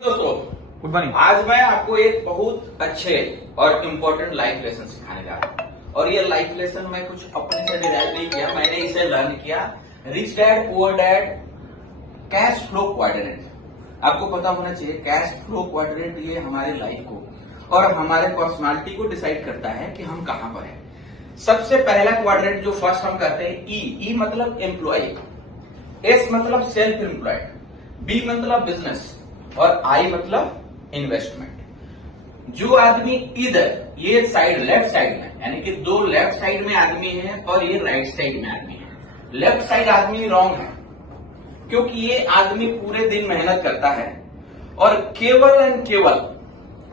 दोस्तों good morning. आज मैं आपको एक बहुत अच्छे और इम्पोर्टेंट लाइफ लेसन सिखाने जा रहा हूँ। और ये लाइफ लेसन मैं कुछ अपने से डिराइव नहीं किया, मैंने इसे लर्न किया rich dad poor dad cash flow quadrant. आपको पता होना चाहिए कैश फ्लो क्वाड्रेंट ये हमारे लाइफ को और हमारे पर्सनालिटी को डिसाइड करता है कि हम कहां पर हैं। सबसे पहला क्वाड्रेंट जो फर्स्ट हम करते हैं ई मतलब एम्प्लॉय, एस मतलब सेल्फ एम्प्लॉयड, बी मतलब बिजनेस और आई मतलब इन्वेस्टमेंट। जो आदमी इधर ये साइड लेफ्ट साइड में, यानी कि दो लेफ्ट साइड में आदमी है और ये राइट साइड में आदमी है। लेफ्ट साइड आदमी रॉन्ग है क्योंकि ये आदमी पूरे दिन मेहनत करता है और केवल एंड केवल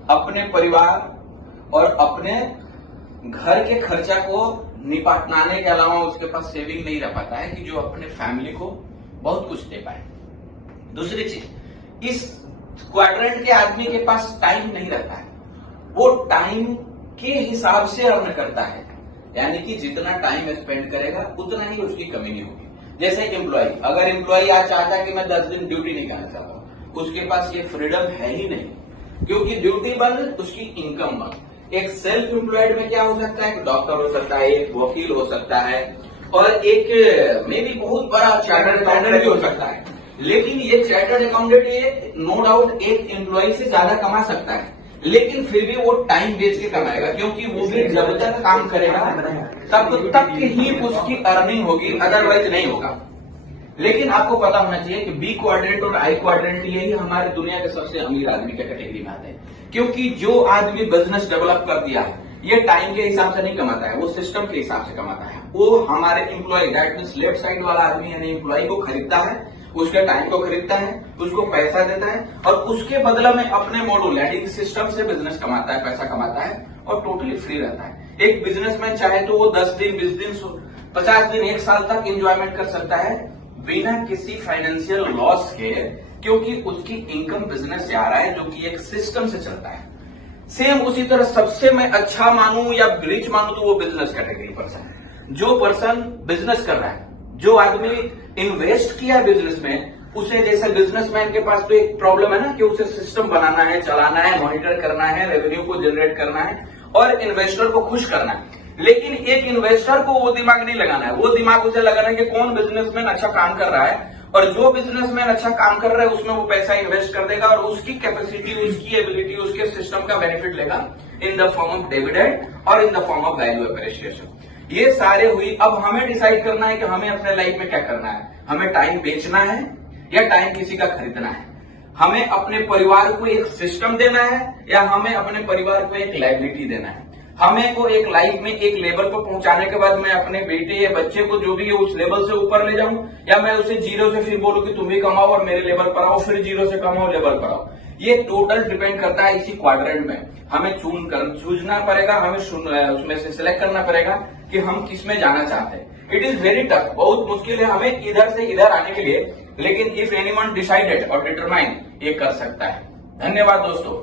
अपने परिवार और अपने घर के खर्चा को निपटाने के अलावा उसके पास सेविंग नहीं रह पाता है कि जो अपने फैमिली को बहुत कुछ दे पाए। दूसरी चीज, इस क्वाड्रेंट के आदमी के पास टाइम नहीं रहता है, वो टाइम के हिसाब से अर्न करता है, यानी कि जितना टाइम स्पेंड करेगा उतना ही उसकी कमी नहीं होगी। जैसे एम्प्लॉय, अगर एम्प्लॉय आज चाहता है कि मैं 10 दिन ड्यूटी नहीं करना चाहता हूं, उसके पास ये फ्रीडम है ही नहीं, क्योंकि ड्यूटी बंद उसकी इनकम बंद। एक सेल्फ एम्प्लॉयड में क्या हो सकता है, एक डॉक्टर हो सकता है, एक वकील हो सकता है और एक मे भी बहुत बड़ा चार्टर्ड अकाउंटेंट भी हो सकता है। लेकिन ये चार्टर्ड अकाउंटेंट ये नो डाउट एक एम्प्लॉय से ज्यादा कमा सकता है, लेकिन फिर भी वो टाइम बेच के कमाएगा, क्योंकि वो भी जब तक काम करेगा तब तक ही उसकी अर्निंग होगी, अदरवाइज नहीं होगा। लेकिन आपको पता होना चाहिए कि बी क्वाड्रेंट और आई क्वाड्रेंट यही हमारे दुनिया के सबसे अमीर आदमी के कैटेगरी में आते हैं, क्योंकि जो आदमी बिजनेस डेवलप कर दिया है ये टाइम के हिसाब से नहीं कमाता है, वो सिस्टम के हिसाब से कमाता है। वो हमारे employ that means left side वाला आदमी यानी एम्प्लॉय को खरीदता है, उसके टाइम को खरीदता है, उसको पैसा देता है और उसके बदला में अपने मॉड्यूल यानी कि सिस्टम से बिजनेस कमाता है, पैसा कमाता है और टोटली फ्री रहता है। एक बिजनेसमैन चाहे तो वो 10 दिन 20 दिन 50 दिन 1 साल तक एंजॉयमेंट कर सकता है बिना किसी फाइनेंशियल लॉस के, क्योंकि उसकी इनकम बिजनेस से आ रहा है जो कि एक सिस्टम से चलता है। सेम उसी तरह सबसे मैं अच्छा मानूं या रिच मानूं तो वो बिजनेस कैटेगरी पर्सन है। जो पर्सन बिजनेस कर रहा है, जो आदमी इन्वेस्ट किया है बिजनेस में, उसे जैसे बिजनेसमैन के पास तो एक प्रॉब्लम है ना कि उसे सिस्टम बनाना है, चलाना है, मॉनिटर करना है, रेवेन्यू को जनरेट करना है और इन्वेस्टर को खुश करना है। लेकिन एक इन्वेस्टर को वो दिमाग नहीं लगाना है, वो दिमाग उसे लगाना है कि कौन बिजनेसमैन अच्छा काम कर रहा है और जो बिजनेसमैन अच्छा काम कर रहा है उसमें वो पैसा इन्वेस्ट कर देगा और उसकी कैपेसिटी, उसकी एबिलिटी, उसके सिस्टम का बेनिफिट लेगा in the form of dividend और in the form of value appreciation. ये सारे हुई। अब हमें डिसाइड करना है कि हमें अपने लाइफ में क्या करना है। हमें टाइम बेचना है या टाइम किसी का खरीदना है। हमें अपने परिवार को एक सिस्टम देना है या हमें अपने परिवार को एक लाइबिलिटी देना है। हमें को एक लाइफ में एक लेवल पर पहुंचाने के बाद मैं अपने बेटे या बच्चे को जो भी है उस लेवल से ऊपर ले जाऊं, या मैं उसे जीरो से फिर बोलूं कि तुम भी कमाओ और मेरे लेवल पर आओ, फिर जीरो से कमाओ लेवल पर आओ। ये टोटल डिपेंड करता है इसी क्वाड्रेंट में। हमें चूजना पड़ेगा, हमें उसमें से सिलेक्ट करना पड़ेगा कि हम किस में जाना चाहते हैं। इट इज वेरी टफ, बहुत मुश्किल है हमें इधर से इधर आने के लिए, लेकिन इफ एनीवन डिसाइडेड और डिटरमाइन ये कर सकता है। धन्यवाद दोस्तों।